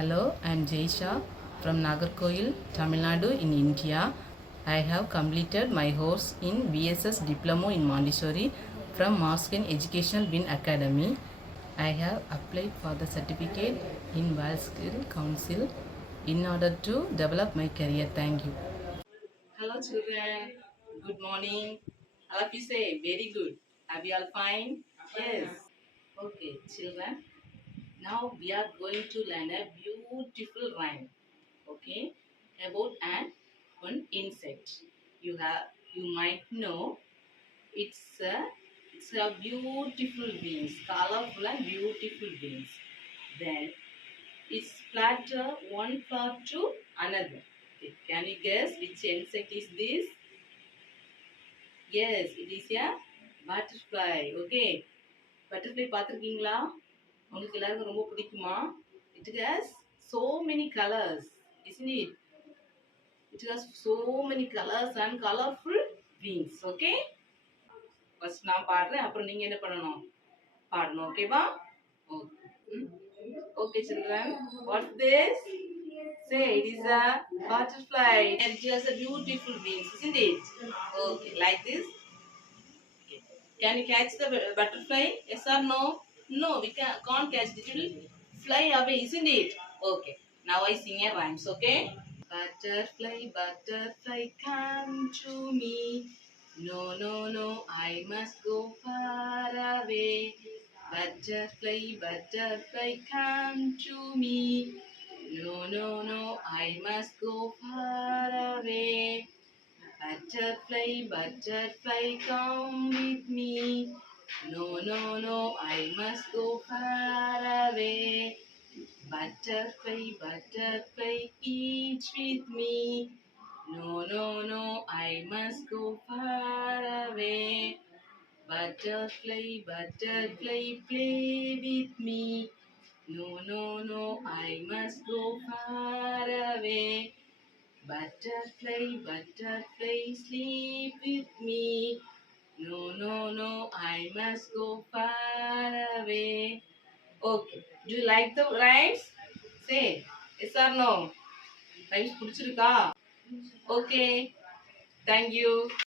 Hello, I am Jaisha from Nagarkoil, Tamil Nadu in India. I have completed my course in BSS Diploma in Montessori from Marskin Educational Win Academy. I have applied for the certificate in World Skill Council in order to develop my career. Thank you. Hello children, good morning. All of you say very good. Are we all fine? Yes. Okay, children. Now we are going to learn a beautiful rhyme, okay, about one insect. You might know it's a beautiful wings, colorful and beautiful wings. Then it's flutter one flower to another. Okay, can you guess which insect is this? Yes, it is a butterfly. Okay, butterfly பார்த்திருக்கீங்களா? உங்களுக்கு எல்லாருக்கும் ரொம்ப பிடிக்குமா? It has so many colors, isn't it? It has so many colors and colorful wings. Okay? First நான் பாடுறேன், அப்புறம் நீங்க என்ன பண்ணணும்? பாடணும். ஓகேவா? Okay. Okay, children. What's this? Say, it is a butterfly. And it has a beautiful wings, isn't it? Okay, like this. Okay. Can you catch the butterfly? Yes or no? No, we can't catch it. It will fly away, isn't it? Okay. Now I sing a rhymes, okay? Butterfly, butterfly, come to me. No, no, no, I must go far away. Butterfly, butterfly, come to me. No, no, no, I must go far away. Butterfly, butterfly, come with me. No, no, no, I must go far away. Butterfly, butterfly, eat with me. No, no, no, I must go far away. Butterfly, butterfly, play with me. No, no, no, I must go far away. Butterfly, butterfly, sleep with me. No, no, no, I must go far away. Okay. Do you like the rhymes? Say yes or no. Rhymes பிடிச்சிருக்கா? Okay. Thank you.